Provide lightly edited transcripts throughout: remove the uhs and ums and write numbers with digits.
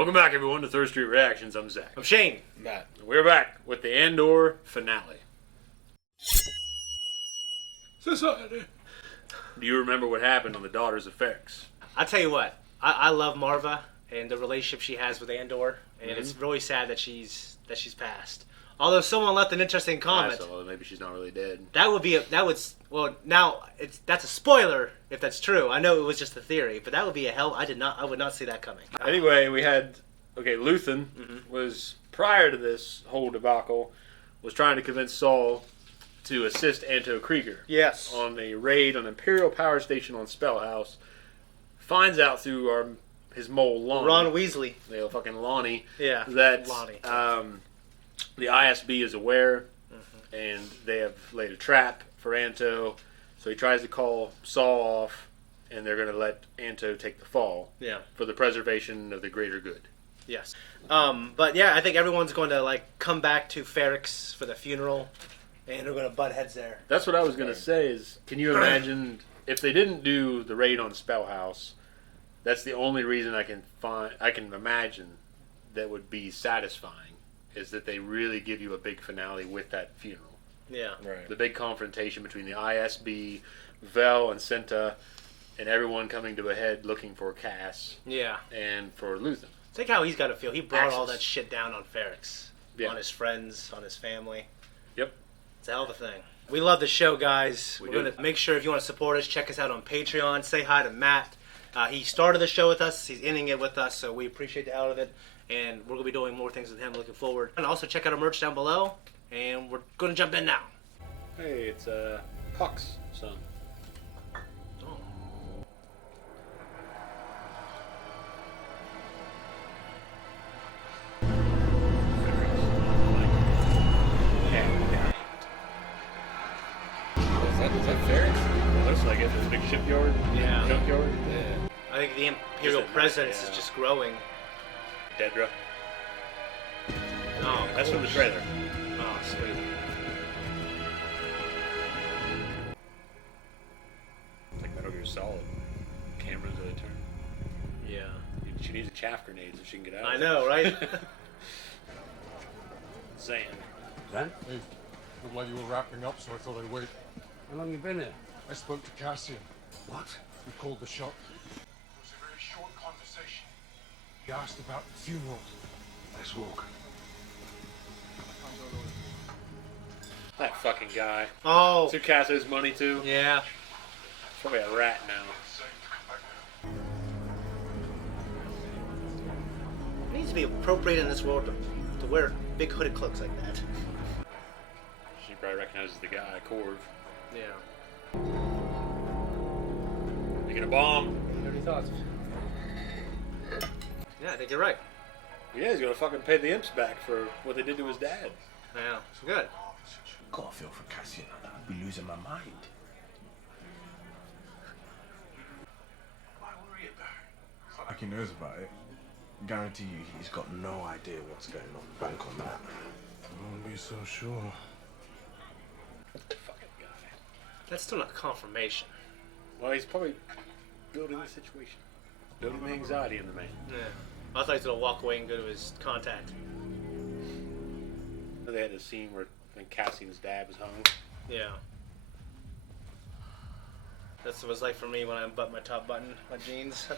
Welcome back, everyone, to ThirdStreet Reactions. I'm Zach. I'm Shane. Matt. We're back with the Andor finale. Society. Do you remember what happened on the Daughters of Ferrix? I'll tell you what. I love Marva and the relationship she has with Andor, and it's really sad that she's passed. Although someone left an interesting comment. Well, maybe she's not really dead. That's a spoiler if that's true. I know it was just a theory, but that would be I would not see that coming. Anyway, we had Luthen was prior to this whole debacle was trying to convince Saul to assist Anto Krieger. Yes. On a raid on Imperial Power Station on Spellhouse. Finds out through his mole Lonnie. Ron Weasley. Fucking Lonnie. Yeah. That Lonnie. the ISB is aware, and they have laid a trap for Anto. So he tries to call Saul off, and they're going to let Anto take the fall. Yeah. For the preservation of the greater good. Yes. But yeah, I think everyone's going to come back to Ferrix for the funeral, and they're going to butt heads there. That's what I was going to say. Is can you imagine if they didn't do the raid on Spellhouse? That's the only reason I can imagine that would be satisfying. Is that they really give you a big finale with that funeral. Yeah. Right. The big confrontation between the ISB, Vel and Cinta, and everyone coming to a head looking for Cass. Yeah. And for Luthen. Think how he's got to feel. He brought all that shit down on Ferrix. Yeah. On his friends, on his family. Yep. It's a hell of a thing. We love the show, guys. We're do. going to make sure if you want to support us, check us out on Patreon. Say hi to Matt. He started the show with us. He's ending it with us, so we appreciate the hell of it. And we're going to be doing more things with him looking forward. And also check out our merch down below. And we're going to jump in now. Hey, it's Puck's son. Oh. Is that Ferrix? It looks like it. This big shipyard. Yeah. Junkyard. Yeah. I think the Imperial Just a- presence yeah. is just growing. Dedra. Oh, That's cool. from the trailer. Oh, sweet. Like Metal Gear Solid. Cameras that turn. Yeah. She needs a chaff grenade so she can get out. I know, right? Sand. Then? Hey, looked like you were wrapping up, so I thought I'd wait. How long you been here? I spoke to Cassian. What? He called the shot. It was a very short conversation. He asked about the funeral. Let's walk. That fucking guy. Oh. Took Cassio's money too. Yeah. Probably a rat now. It needs to be appropriate in this world to wear big hooded cloaks like that. She probably recognizes the guy, Corv. Yeah. Making a bomb. What are your thoughts? Yeah, I think you're right. Yeah, he's gonna fucking pay the imps back for what they did to his dad. Yeah. Good. Gotta feel for Cassian. I'd be losing my mind. Why worry about it? It's not like he knows about it. Guarantee you He's got no idea what's going on. Bank on that. I won't be so sure. Fucking guy. That's still not confirmation. Well, he's probably building the situation. Building the anxiety in the man. Yeah. I thought he was gonna walk away and go to his contact. They had a scene where when Cassian's dad was hung. Yeah. That's what it was like for me when I unbuttoned my top button, my jeans.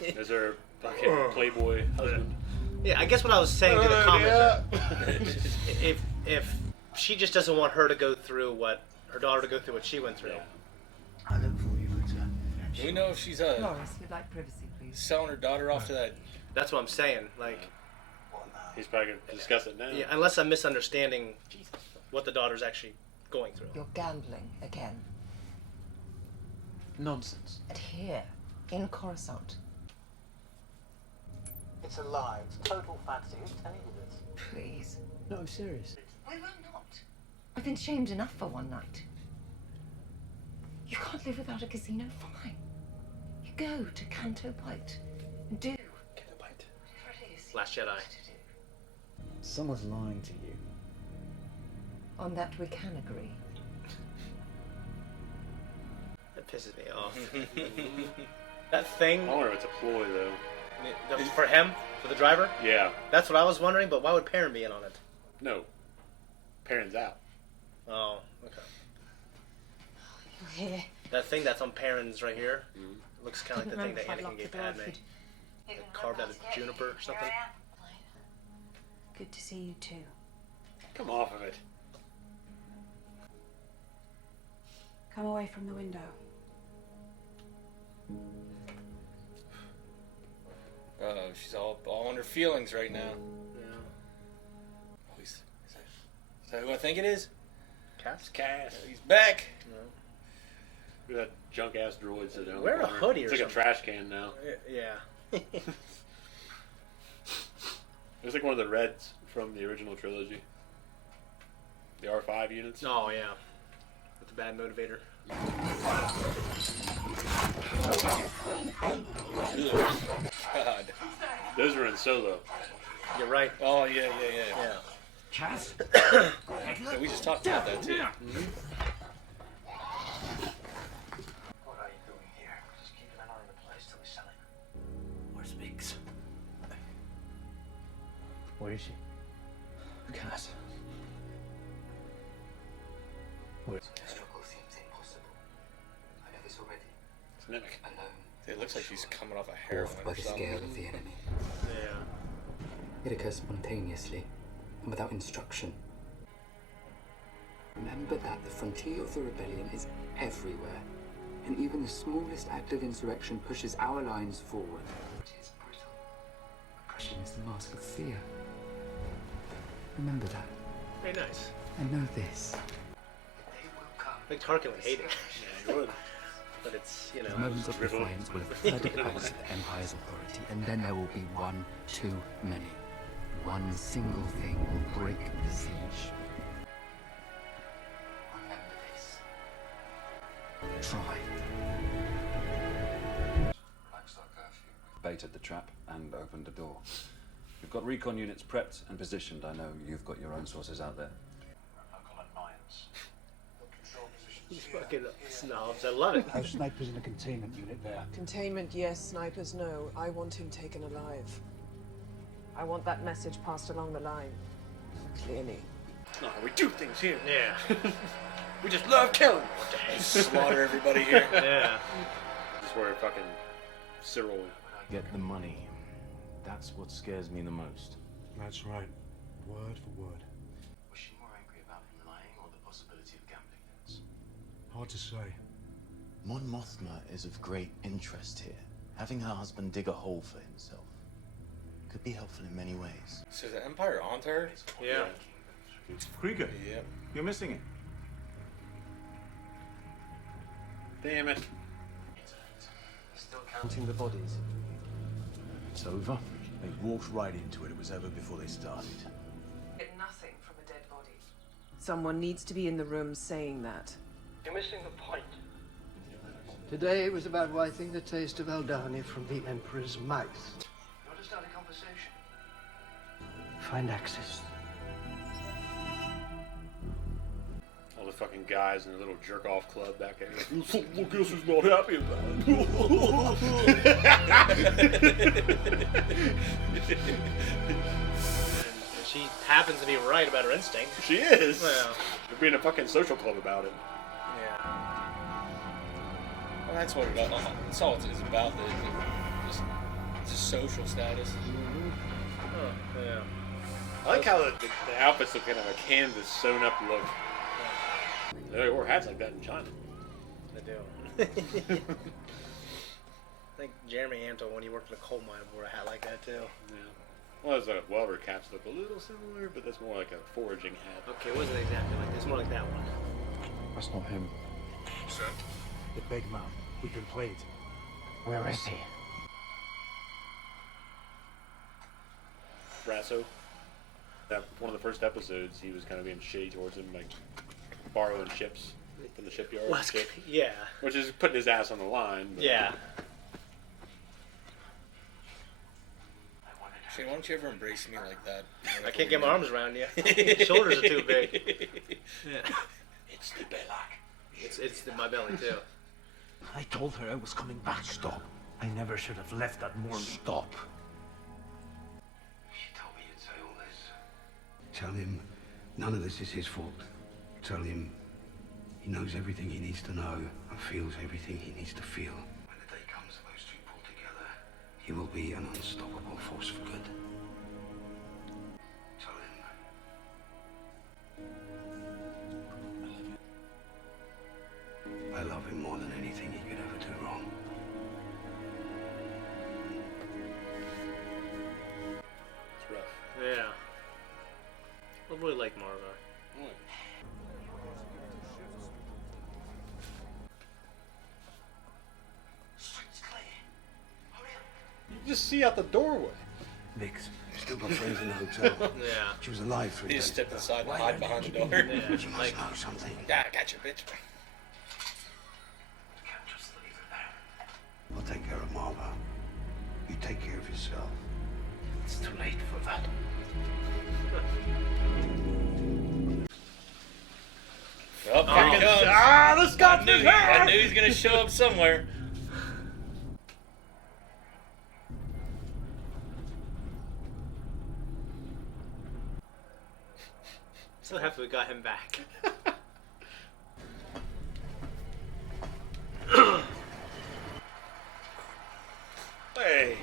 Is there fucking Playboy husband? Yeah, I guess what I was saying to the commenter, if she just doesn't want her to go through what her daughter to go through what she went through. I look for you, but Do we know if she's Loris, we'd like privacy, please. selling her daughter off to that? That's what I'm saying. Like, He's probably gonna discuss it now. yeah, unless I'm misunderstanding what the daughter's actually going through. You're gambling again. nonsense. And here, in Coruscant. It's a lie. It's total fantasy. Who's telling you this? Please. No, I'm serious. I will not. I've been shamed enough for one night. You can't live without a casino, fine. You go to Canto Bight and do whatever it is. Last Jedi. Someone's lying to you. On that we can agree. That pisses me off. That thing I wonder if it's a ploy though. for him. For the driver? Yeah. That's what I was wondering, but why would Perrin be in on it? No. Perrin's out. Oh, okay. Here. That thing that's on Perrin's right here looks kind of like the thing Remember that if I Anakin locked the gave door Padme. if you'd- Like carved out of juniper or something. Good to see you too. Come off of it. Come away from the window. She's all in her feelings right now. Yeah. Oh, is that who I think it is? Cass? Cass. He's back. Look at that junk ass droid sitting down. Wear a hoodie or It's like something. a trash can now. Yeah. It's like one of the Reds from the original trilogy. The R5 units. Oh, yeah. With the bad motivator. God. Those were in Solo. You're right. Oh yeah. Yeah. Cass? So we just talked about that too. What are you doing here? Just keeping an eye on the place till we sell it. Where's Biggs? Where is she? Cass. Where? Struggle seems impossible. I know this already. It's Nemec. Alone, It looks like she's coming off a heroin dwarfed by or the something. scale of the enemy. Yeah. It occurs spontaneously and without instruction. Remember that the frontier of the rebellion is everywhere, and even the smallest act of insurrection pushes our lines forward. It is brutal. Oppression is the mask of fear. Remember that, Very nice. and know this. They will come. I think Tarkin would hate it. Yeah, you would. But it's, you know. Moments of Dribble. defiance will have flooded the house of the Empire's authority, and then there will be one too many. One single thing will break the siege. Remember this. Try. Baited the trap and opened the door. We've got recon units prepped and positioned. I know you've got your own sources out there. These fucking snobs. I love it. Our snipers in a containment unit there. Containment, yes. Snipers, no. I want him taken alive. I want that message passed along the line. Clearly. That's not how we do things here. Yeah. We just love killing. What the heck? Slaughter everybody here. Yeah. This is where fucking Syril. Get the money. That's what scares me the most. That's right. Word for word. Was she more angry about him lying or the possibility of gambling debts? Hard to say. Mon Mothma is of great interest here. Having her husband dig a hole for himself could be helpful in many ways. So is the Empire onto her? Yeah. Krieger, Yep. you're missing it. Damn it. Still counting the bodies. It's over. They walked right into it. It was over before they started. Get nothing from a dead body. Someone needs to be in the room saying that. You're missing the point. Today was about wiping the taste of Aldani from the Emperor's mouth. You want to start a conversation? Find access. All the fucking guys in the little jerk off club back there. Look, guess who's not happy And she happens to be right about her instinct. She is. Well. They're being a fucking social club about it. Yeah. Well, that's what that's all it is about. Just social status. Oh, yeah. I like how the outfits look kind of a canvas sewn up look. They wore hats like that in China. I do. I think Jeremy Antle, when he worked in a coal mine, wore a hat like that too. Yeah. Well, those welder caps look a little similar, but that's more like a foraging hat. Okay, what is it exactly like? It's more like that one. That's not him. The big man. We've been played. Where is he? Brasso. That one of the first episodes, he was kind of being shitty towards him, like borrowing ships from the shipyard. Well, and shit, yeah. which is putting his ass on the line. But Yeah. Shane, why don't you ever embrace me like that? I can't get my arms around you. Your shoulders are too big. Yeah. It's the belly. It's my belly too. I told her I was coming back. Stop. I never should have left that Mormon. Stop. Tell him none of this is his fault. Tell him he knows everything he needs to know and feels everything he needs to feel. When the day comes that those two pull together, he will be an unstoppable force for good. Tell him. I love him more than anything he could ever do wrong. It's rough. Yeah. I really like Marva. You just see out the doorway. Vix, still got friends in the hotel. Yeah. She was alive 3 He days just stepped ago. inside and Why hide are they behind the keeping door. you? Yeah, You must like- know something. Yeah, I got you, bitch. Just leave it there. I'll take care of Marva. You take care of yourself. It's too late for that. Oh, here he comes. Ah, the Scotsman! I knew he was gonna show up somewhere. So happy we got him back. Hey,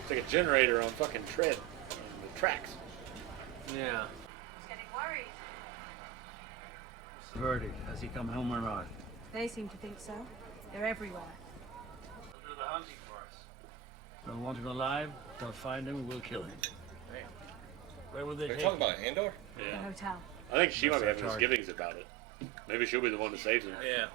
it's like a generator on fucking tread on the tracks. Yeah. Verdict, has he come home or not? They seem to think so. They're everywhere. They'll do the hunting for us. They'll want him alive, they'll find him, and we'll kill him. Where will they They're take talking him? about Andor? The hotel. I think she might be That's having our misgivings about it. Maybe she'll be the one that saves him. Yeah.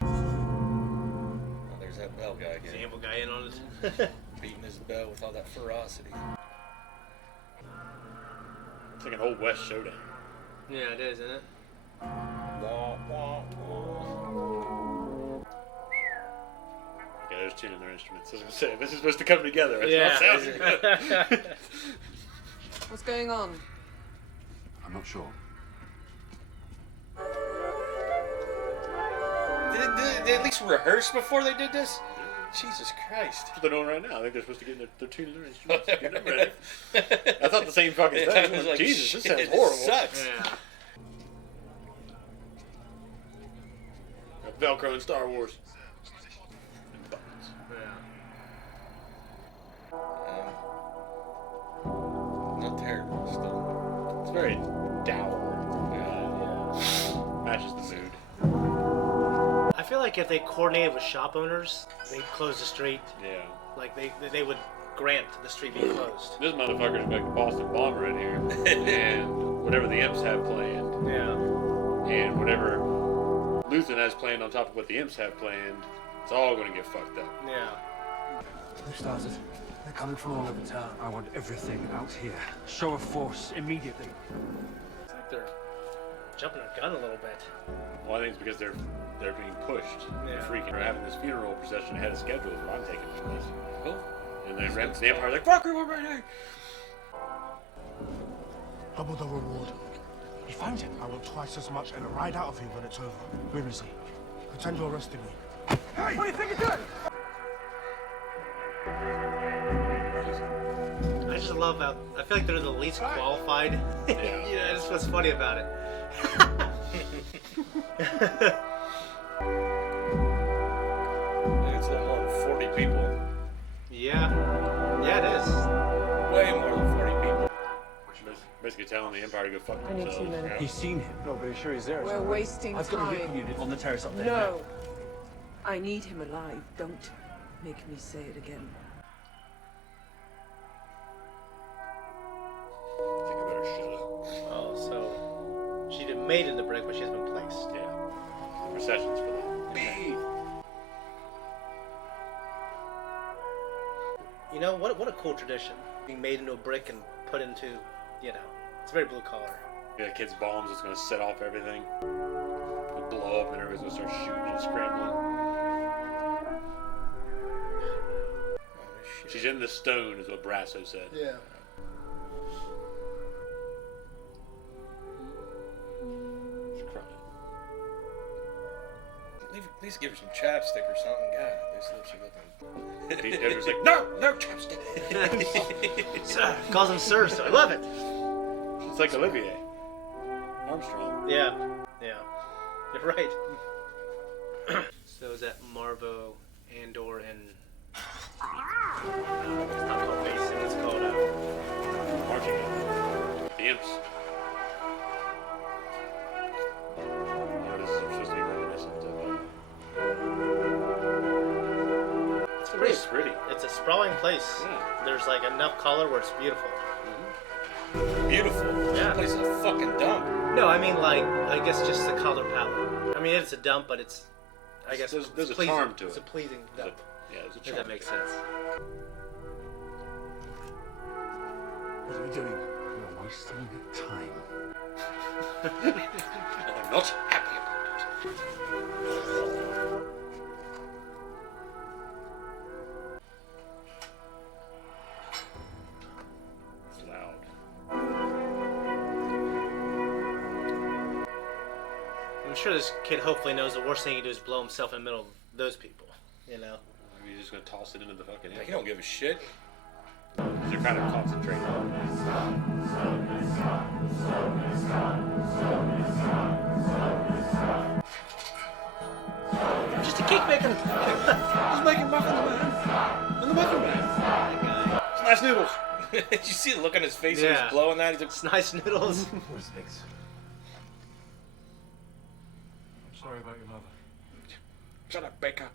Oh, there's that bell guy The again. evil guy in on it. Beating his bell with all that ferocity. It's like an old West showdown. Yeah, it is, isn't it? Wah, wah, wah. Okay, they're tuning their instruments. As I was saying, this is supposed to come together. It's Yeah. not sounding good. What's going on? I'm not sure. Did they at least rehearse before they did this? Jesus Christ. That's what they're doing right now. I think they're supposed to get they're tuning their instruments. Get them ready. I thought the same fucking I thing. was like, Jesus, shit, this sounds this horrible. sucks. Yeah. Velcro in Star Wars. Not terrible, still. It's very dour. Matches the mood. I feel like if they coordinated with shop owners, they'd close the street. Yeah. Like they would grant the street be closed. This motherfucker's like the Boston Bomber in here. And whatever the Imps have planned. Yeah. And whatever Luthen has planned on top of what the Imps have planned, it's all going to get fucked up. Yeah. Who started? They're coming from all over town. I want everything out here. Show of force immediately. It's like they're jumping their gun a little bit. Well, I think it's because they're being pushed. Yeah. They're freaking. They're having this funeral procession ahead of schedule. Is what I'm taking from this. Oh. And then the Empire's like, fuck, we're ready. Double the reward. You found him? I want twice as much and a ride out of him when it's over. Where is he? Pretend you're arresting me. Hey! What do you think you're doing? I just love how I feel like they're the least qualified. Yeah. Yeah, that's what's funny about it. It's a little more than 40 people. Yeah. Yeah, it is. Way more than 40 people. Basically telling the Empire to go fuck I need themselves. two men. Yeah. He's seen him. No, but he's sure he's there. We're wasting I've got a time. recon unit on the terrace up there. No. I need him alive. Don't make me say it again. I think I better shut up. Oh, so she did made in the brick, but she's been placed. Yeah. The procession's for that. B. You know what? What a cool tradition. Being made into a brick and put into, it's very blue collar. Yeah, kids' bombs is going to set off everything. It'll blow up and everybody's going to start shooting and scrambling. She's in the stone, is what Brasso said. Yeah. She's crying. At least give her some chapstick or something. God, these lips are looking. Edward's like, no chapstick. Sir, calls him sir, so I love it. It's like Olivier Armstrong. Yeah. You're right. So is that Marvo, Andor, and it's not called Mason. It's called Marching the Imps. This is supposed to be reminiscent of. It's pretty. It's a sprawling place. Yeah. There's like enough color where it's beautiful. Beautiful. Yeah. This place is a fucking dump. No, I mean like I guess just the color palette. I mean it's a dump, but it's I guess There's a pleasing. charm to It's it. a pleasing dump. There's a If charm. that makes sense. What are we doing? We're wasting time. And I'm not happy about it. It's loud. I'm sure this kid hopefully knows the worst thing he can do is blow himself in the middle of those people. You know? Maybe he's just gonna toss it into the fucking. He don't give a shit. They're kind of concentrated on Just a cake maker. He's making muffins, man. I'm the muffin man. It's nice noodles. Did you see the look on his face when Yeah. he's blowing that? He's like, It's nice noodles. I'm sorry about your mother. shut up, Baker.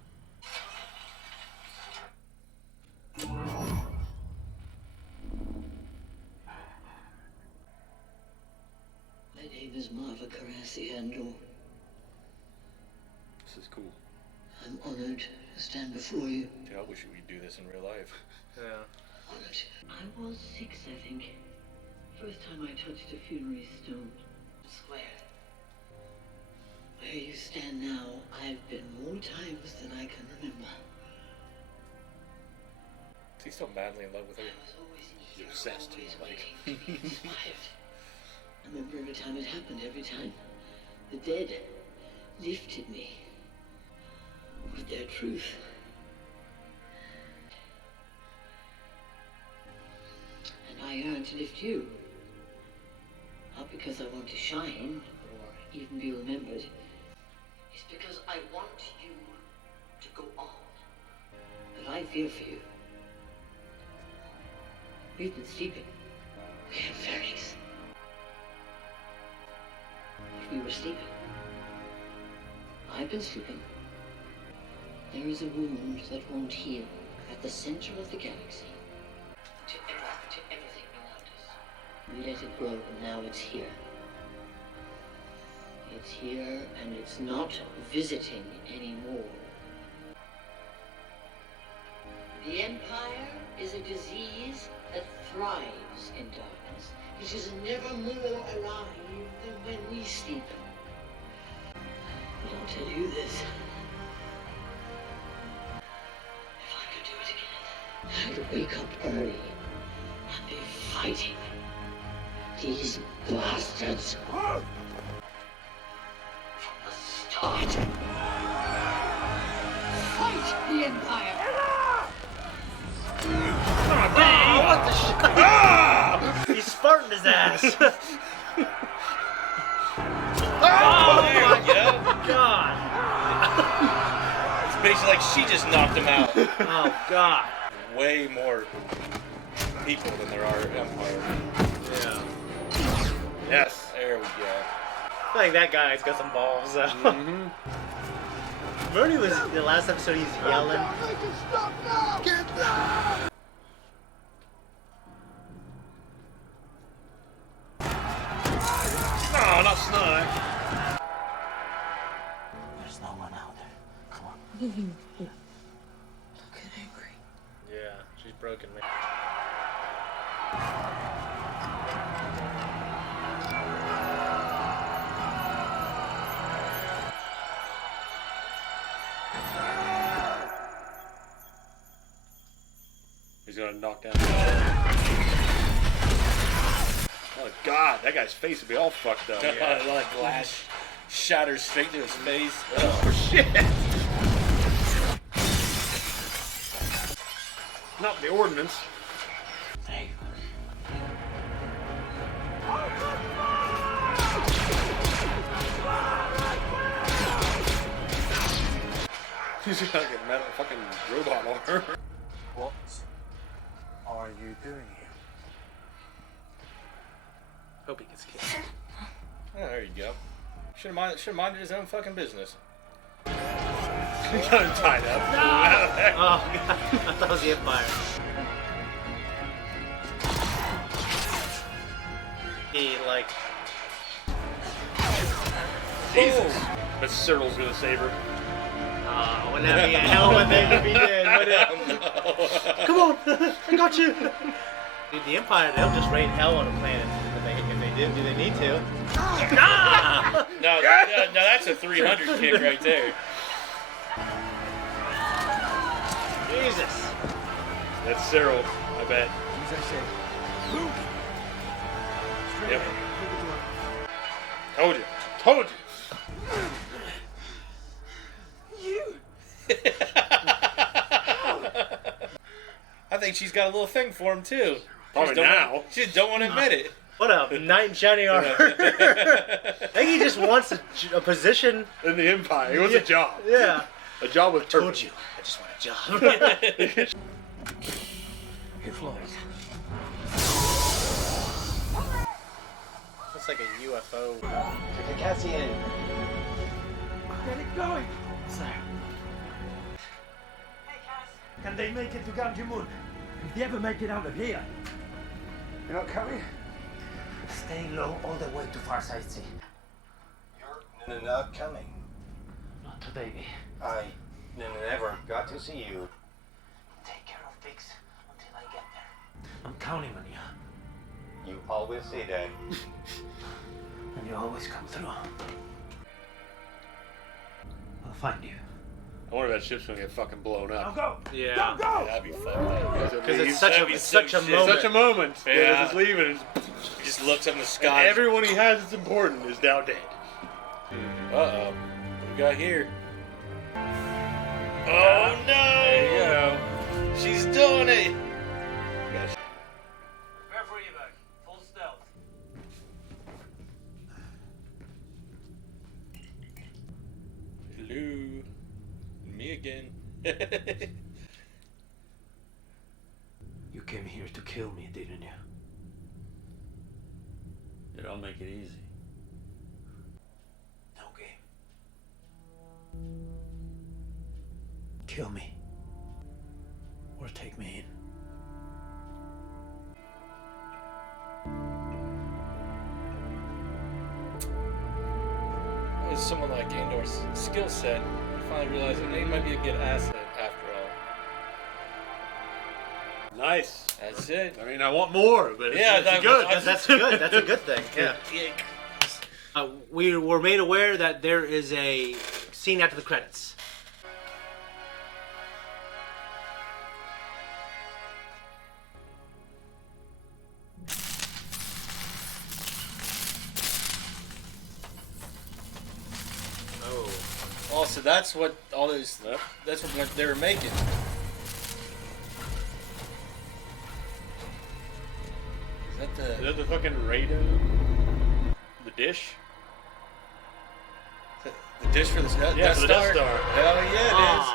My name is Marva Cassian. This is cool. I'm honored to stand before you. Dude, I wish we could do this in real life. Yeah. Honored. I was 6, I think. First time I touched a funerary stone. I swear. Where you stand now, I've been more times than I can remember. Is he so madly in love with her? He's obsessed. He's like. I remember every time it happened, every time the dead lifted me with their truth. And I yearn to lift you. Not because I want to shine or even be remembered. It's because I want you to go on. But I fear for you. We've been sleeping. We have fairies. If we were sleeping, I've been sleeping. There is a wound that won't heal at the center of the galaxy. To everything around us. We let it grow, and now it's here. It's here, and it's not visiting anymore. The Empire is a disease that thrives in darkness. It is never more alive than when we sleep. But I'll tell you this. If I could do it again, I'd wake up early and be fighting these bastards. From the start. Fight the Empire! Oh, what the shit? He's Spartan his ass. Oh my god. It's basically like she just knocked him out. Oh god. Way more people than there are Empire. Yeah. Yes. There we go. I think that guy's got some balls though. Remember he was the last episode he's yelling. No, not Snug. There's no one out there. Come on. Don't get angry. Yeah, she's broken, man. He's gonna knock down. Oh god, that guy's face would be all fucked up. A lot of glass shatters straight to his face. Oh shit! Not the ordnance. Hey. He's got like a metal fucking robot arm. What are you doing here? Hope he gets killed. Oh, there you go. Should have minded his own fucking business. Got him tied up. No! Oh, God. I thought it was the Empire. He, like... Jesus. But Syril's gonna save her. Oh, wouldn't that be a hell of a thing if he did? Come on! I got you! Dude, the Empire, they'll just raid hell on a planet. If they do they need to? Ah! No, that's a 300 kick right there. Jesus. That's Syril, I bet. As I said, move. Straight Yep. ahead. Look at the door. Told you. I think she's got a little thing for him too. Probably now. She just don't want to admit it. What a knight in shining armor. I think he just wants a position. In the Empire. He wants a job. Yeah. A job with purpose. Told you. I just want a job. Hit Florence. Looks like a UFO. The Cassian. Get it going. Sir. Can they make it to Ganjimun? If they ever make it out of here. You're not coming? Stay low all the way to Farside Sea. You're not coming. Not today. I never got to see you. Take care of Vix until I get there. I'm counting on you. You always say that. And you always come through. I'll find you. I wonder if that ship's gonna get fucking blown up. Now go! Yeah. Go, go! That'd be fucked up. Because it's such a moment. Such a moment. Yeah. Yeah. It's leaving. He just looks up in the sky. And everyone he has that's important is now dead. Uh-oh. What we got here? Oh, no! There you go. She's doing it! Prepare for evac. Full stealth. Hello. Me again. You came here to kill me, didn't you? Yeah, I'll make it easy. No game. Kill me. Or take me in. With someone like Andor's skill set, I finally realized that he might be a good asset after all. Nice. That's it. I mean, I want more, but Yeah, it's good. That's good. That's a good thing. Yeah. We were made aware that there is a scene after the credits. Oh, so that's what all those. That's what they were making. Is that the fucking radar? The dish? The dish for the Yeah, Death for the Star? Death Star. Hell yeah, it is.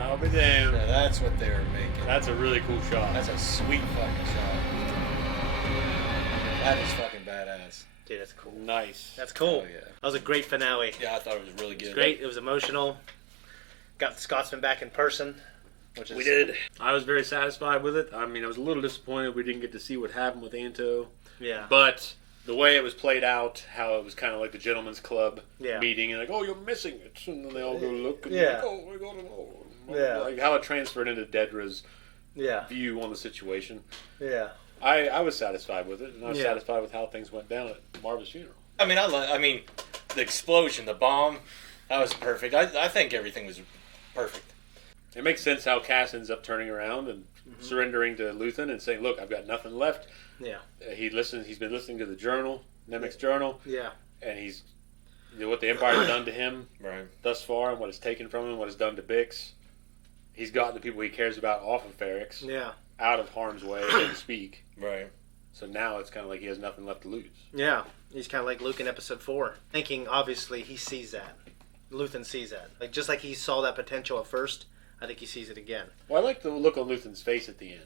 I'll be damned. Yeah, that's what they were making. That's a really cool shot. That's a sweet fucking shot. That is fucking badass. Dude, that's cool. Nice. That's cool. Oh, yeah. That was a great finale. Yeah, I thought it was really good. It was great. It was emotional. Got the Scotsman back in person. Which is... We did. I was very satisfied with it. I mean, I was a little disappointed we didn't get to see what happened with Anto. Yeah. But the way it was played out, how it was kind of like the gentleman's club meeting, and like, oh, you're missing it. And then they all go look, and like, oh, we got it all. Yeah. Like how it transferred into Dedra's Yeah. view on the situation. Yeah. I was satisfied with it, and I was Yeah. satisfied with how things went down at Marva's funeral. I mean, the explosion, the bomb, that was perfect. I think everything was perfect. It makes sense how Cass ends up turning around and surrendering to Luthen and saying, look, I've got nothing left. Yeah. He's been listening to the journal, Nemec's journal. Yeah. And he's, what the Empire's done to him thus far, and what it's taken from him, what it's done to Bix. He's gotten the people he cares about off of Ferrix. Yeah. Out of harm's way, so to speak. Right. So now it's kind of like he has nothing left to lose. Yeah. He's kind of like Luke in episode 4. Thinking, obviously, he sees that. Luthen sees that. Like just like he saw that potential at first, I think he sees it again. Well, I like the look on Luthen's face at the end.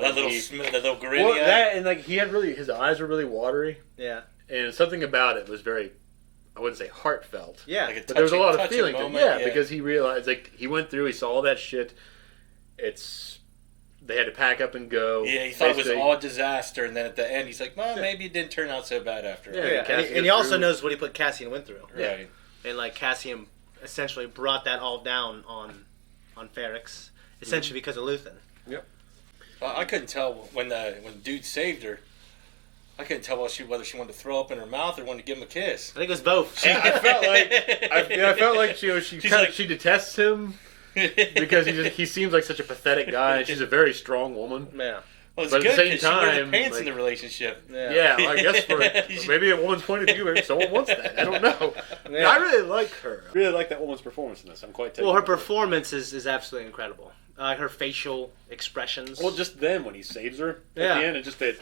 That little grin. Well, that and like he had his eyes were really watery. Yeah. And something about it was very, I wouldn't say heartfelt. Yeah. Like but there was a lot of touching feeling. moment, Yeah, because he realized like he went through, he saw all that shit. They had to pack up and go. Yeah, he thought it was all disaster, and then at the end, he's like, "Well, maybe it didn't turn out so bad after all." Yeah, and he also knows what Cassian went through. Right. And like Cassian essentially brought that all down on Ferrix, essentially because of Luthen. Yep. Well, I couldn't tell when dude saved her. I couldn't tell whether she wanted to throw up in her mouth or wanted to give him a kiss. I think it was both. I felt like she detests him because he seems like such a pathetic guy, and she's a very strong woman. Yeah. Well, it's but good at the same because she wears time, the pants like, in the relationship. Yeah, well, I guess for maybe a woman's point of view, maybe someone wants that. I don't know. Yeah. I really like her. I really like that woman's performance in this. I'm quite taken. Well, her with it. performance is absolutely incredible. Her facial expressions. Well, just then when he saves her at Yeah. the end, and just the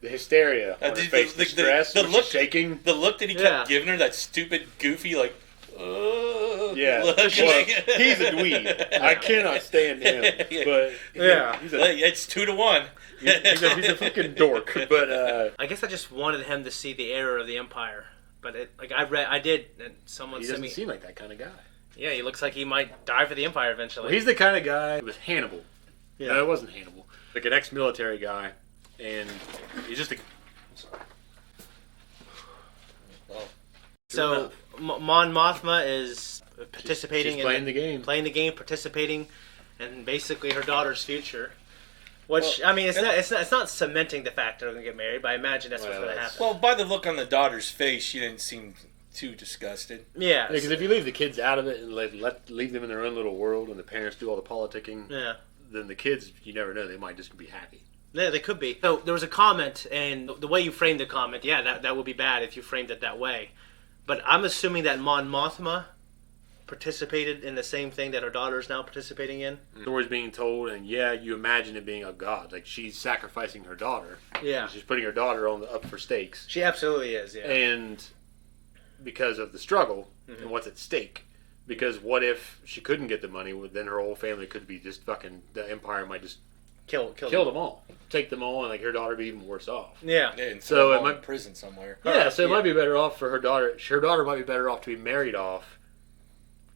hysteria on her face, the stress, the when look, she's shaking. the look that he kept giving her, that stupid, goofy, like, Yeah, look. well, he's a dweeb. I cannot stand him. But it's 2-1. He's a fucking dork. But I guess I just wanted him to see the error of the Empire. But I did, and someone he sent doesn't me. seem like that kind of guy. Yeah, he looks like he might die for the Empire eventually. Well, he's the kind of guy with Hannibal. Yeah. No, it wasn't Hannibal. Like an ex-military guy, and he's just a. So Mon Mothma is participating She's playing the game, participating, and basically her daughter's future. Which I mean, it's not cementing the fact they're going to get married, but I imagine that's what's going to happen. Well, by the look on the daughter's face, she didn't seem too disgusted. Yeah, because if you leave the kids out of it and leave them in their own little world, and the parents do all the politicking, then the kids, you never know, they might just be happy. Yeah, they could be. So there was a comment, and the way you framed the comment, that would be bad if you framed it that way. But I'm assuming that Mon Mothma participated in the same thing that her daughter is now participating in. Stories being told, and you imagine it being a god. Like she's sacrificing her daughter. Yeah, she's putting her daughter up for stakes. She absolutely is. Yeah, and because of the struggle and what's at stake. Because what if she couldn't get the money? Then her whole family could be just fucking. The Empire might just kill them all, take them all, and like her daughter be even worse off. Yeah, and so it it might in prison somewhere. Yeah, so it might be better off for her daughter. Her daughter might be better off to be married off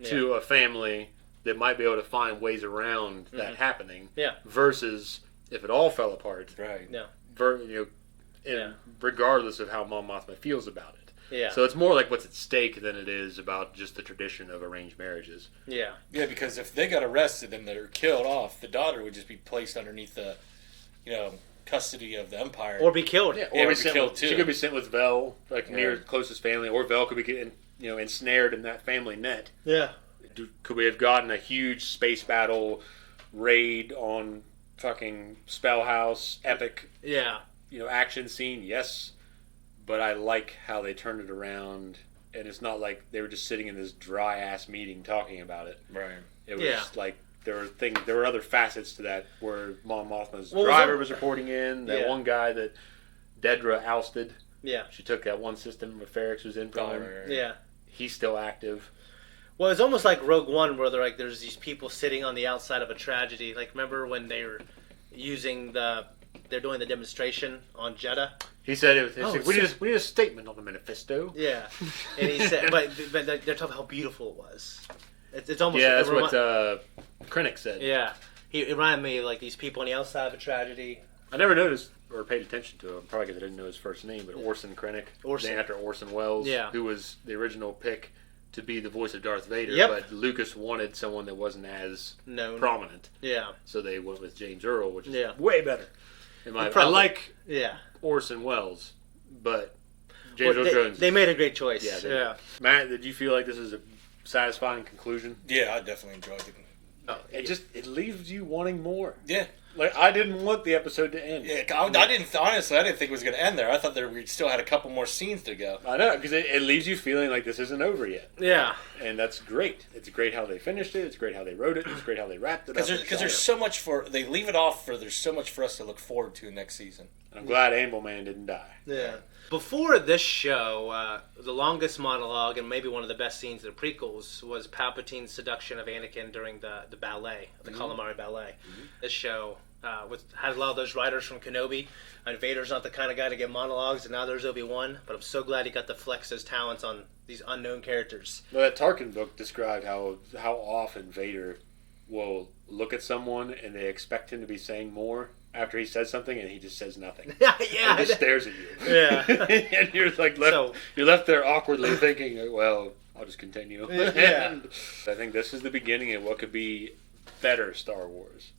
to a family that might be able to find ways around that happening. Yeah, versus if it all fell apart. Right. Yeah. Regardless of how Mon Mothma feels about it. Yeah. So it's more like what's at stake than it is about just the tradition of arranged marriages. Yeah. Yeah, because if they got arrested and they're killed off, the daughter would just be placed underneath the, custody of the Empire, or be killed. Yeah, or be killed too. She could be sent with Vel, near closest family, or Vel could be ensnared in that family net. Yeah. Could we have gotten a huge space battle raid on fucking Spellhouse, epic? Yeah. Action scene, yes. But I like how they turned it around, and it's not like they were just sitting in this dry ass meeting talking about it. Right. It was like there were other facets to that where Mon Mothma's driver was reporting in. That one guy that Dedra ousted. Yeah. She took that one system where Ferrix was in from him. Yeah. He's still active. Well, it's almost like Rogue One, where there's these people sitting on the outside of a tragedy. Like, remember when they were they're doing the demonstration on Jeddah? He said, we need a statement on the manifesto. Yeah, and he said, but they're talking about how beautiful it was. It's almost that's what Krennic said. Yeah, it reminded me of like these people on the outside of a tragedy. I never noticed or paid attention to him, probably because I didn't know his first name, but Orson Krennic, named after Orson Welles, who was the original pick to be the voice of Darth Vader, but Lucas wanted someone that wasn't as prominent. Yeah, so they went with James Earl, which is way better. I like Orson Welles, but James Earl Jones. They made a great choice. Yeah. Matt, did you feel like this is a satisfying conclusion? Yeah, I definitely enjoyed it. It leaves you wanting more. Yeah. Like, I didn't want the episode to end. Yeah, I didn't think it was going to end there. I thought we still had a couple more scenes to go. I know, because it leaves you feeling like this isn't over yet. Yeah. And that's great. It's great how they finished it. It's great how they wrote it. It's great how they wrapped it up. Because there's so much they leave it off there's so much for us to look forward to next season. And I'm glad Anvil Man didn't die. Yeah. Before this show, the longest monologue and maybe one of the best scenes of the prequels was Palpatine's seduction of Anakin during the ballet, the Calamari ballet. This show had a lot of those writers from Kenobi. And Vader's not the kind of guy to get monologues, and now there's Obi-Wan. But I'm so glad he got to flex his talents on these unknown characters. Well, that Tarkin book described how often Vader will look at someone and they expect him to be saying more after he says something, and he just says nothing. Yeah. And just stares at you. Yeah. And you're like you're left there awkwardly thinking, well, I'll just continue. Yeah. And I think this is the beginning of what could be better Star Wars.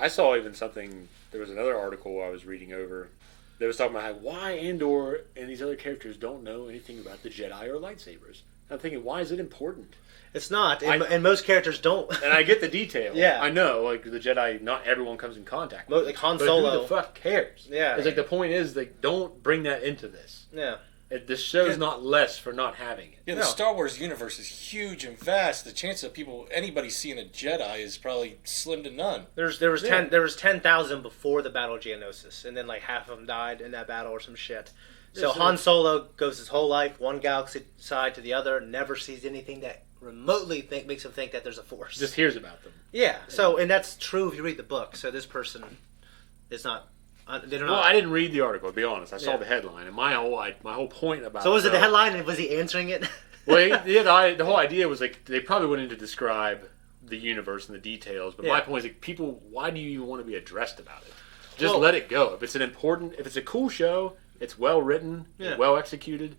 I saw even something. There was another article I was reading over that was talking about why Andor and these other characters don't know anything about the Jedi or lightsabers. I'm thinking, why is it important? It's not, and most characters don't. And I get the detail. Yeah. I know, like, the Jedi, not everyone comes in contact with Like Han but Solo. who the fuck cares? Yeah. It's like, the point is, like, don't bring that into this. Yeah. This show's not less for not having it. Yeah, the Star Wars universe is huge and vast. The chance of anybody seeing a Jedi is probably slim to none. There was 10,000 before the Battle of Geonosis, and then like half of them died in that battle or some shit. So Han Solo goes his whole life one galaxy side to the other, never sees anything that remotely makes him think that there's a Force. Just hears about them. Yeah. So and that's true if you read the book. So this person is not. Well, I didn't read the article, to be honest. I saw the headline, and my whole point about So was it the headline, and was he answering it? Well, the whole idea was like they probably went in to describe the universe and the details, but my point is like people, why do you even want to be addressed about it? Just let it go. If it's a cool show, it's well written, well executed.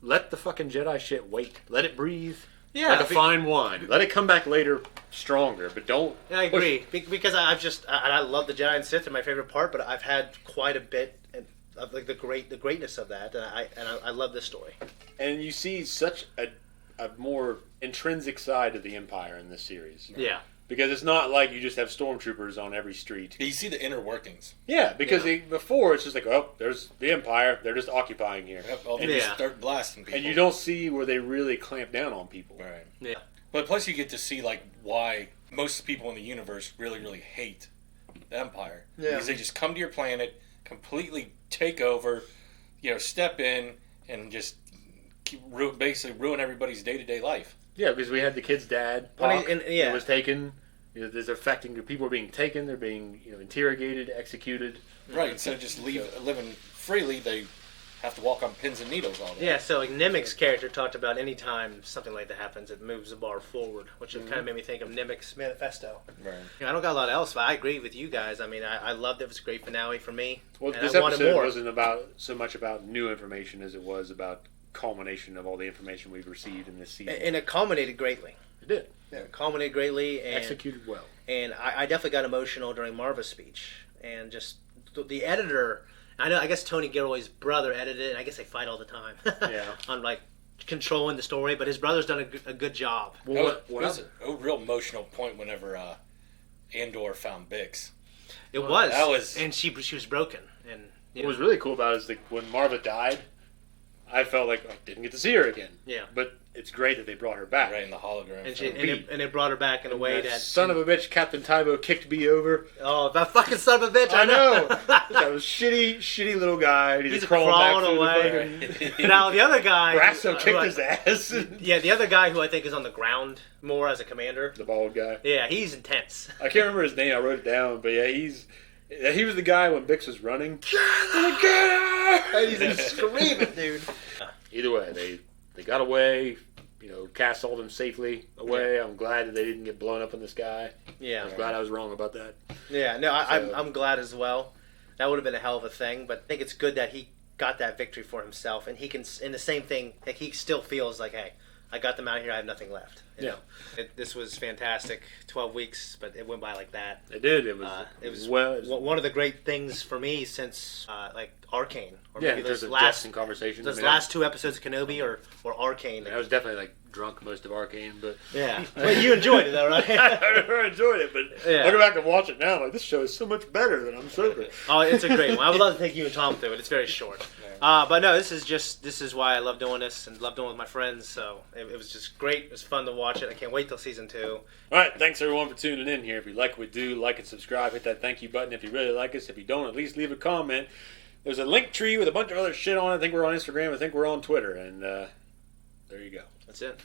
Let the fucking Jedi shit wait. Let it breathe. Yeah, like a fine wine. Let it come back later stronger, but don't. Yeah, I agree because I love the Jedi and Sith. They're my favorite part, but I've had quite a bit of like the greatness of that, and I love this story. And you see such a more intrinsic side of the Empire in this series. Yeah. Because it's not like you just have stormtroopers on every street. You see the inner workings. Yeah, because before it's just like, oh, there's the Empire. They're just occupying here. Yep, and just start blasting people. And you don't see where they really clamp down on people. Right. Yeah. But plus you get to see like why most people in the universe really, really hate the Empire. Yeah. Because they just come to your planet, completely take over, step in and just basically ruin everybody's day-to-day life. Yeah, because we had the kid's dad, Pac, who was taken. There's affecting people are being taken. They're being interrogated, executed. Right. Instead of just living freely, they have to walk on pins and needles all day. Yeah. So like Nemik's character talked about any time something like that happens, it moves the bar forward, which kind of made me think of Nemik's manifesto. Right. I don't got a lot else, but I agree with you guys. I mean, I loved it. It was a great finale for me. Well, and this I wanted episode more. wasn't so much about new information as it was about culmination of all the information we've received in this season. And it culminated greatly. It did. Yeah, it culminated greatly and executed well. And I definitely got emotional during Marva's speech, and just the editor. I guess Tony Gilroy's brother edited it, and I guess they fight all the time. Yeah. On like controlling the story, but his brother's done a good job. Well, it was a real emotional point whenever Andor found Bix. It was, and she was broken. And what was really cool about it is like when Marva died, I felt like I didn't get to see her again. Yeah. But it's great that they brought her back. Right in the hologram. And they brought her back in a way that... Son of a bitch, Captain Tybo kicked B over. Oh, that fucking son of a bitch, I know. That was shitty little guy. He's crawling away. Now, the other guy... Brasso kicked his ass. Yeah, the other guy who I think is on the ground more as a commander. The bald guy. Yeah, he's intense. I can't remember his name. I wrote it down. But yeah, he was the guy when Bix was running. And he's screaming, dude. Either way, they got away. Cass hauled him safely away. Yeah. I'm glad that they didn't get blown up in the sky. Yeah. I'm glad I was wrong about that. Yeah, no, I'm glad as well. That would have been a hell of a thing, but I think it's good that he got that victory for himself, and he can, in the same thing, like he still feels like, hey, I got them out of here, I have nothing left. You know? This was fantastic. 12 weeks, but it went by like that. It did. It was one of the great things for me since like Arcane. Or yeah, maybe those last conversations. Those last two episodes of Kenobi or Arcane. I was definitely like drunk most of Arcane, but yeah, but you enjoyed it though, right? I enjoyed it, but I go back and watch it now. I'm like, this show is so much better than I'm sober. Oh, it's a great one. I would love to take you and Tom through it. It's very short. But no, this is why I love doing this and love doing it with my friends. So it was just great. It was fun to watch it. I can't wait till season 2. All right, thanks everyone for tuning in here. If you like what we do, like and subscribe. Hit that thank you button if you really like us. If you don't, at least leave a comment. There's a link tree with a bunch of other shit on it. I think we're on Instagram. I think we're on Twitter. And there you go. That's it.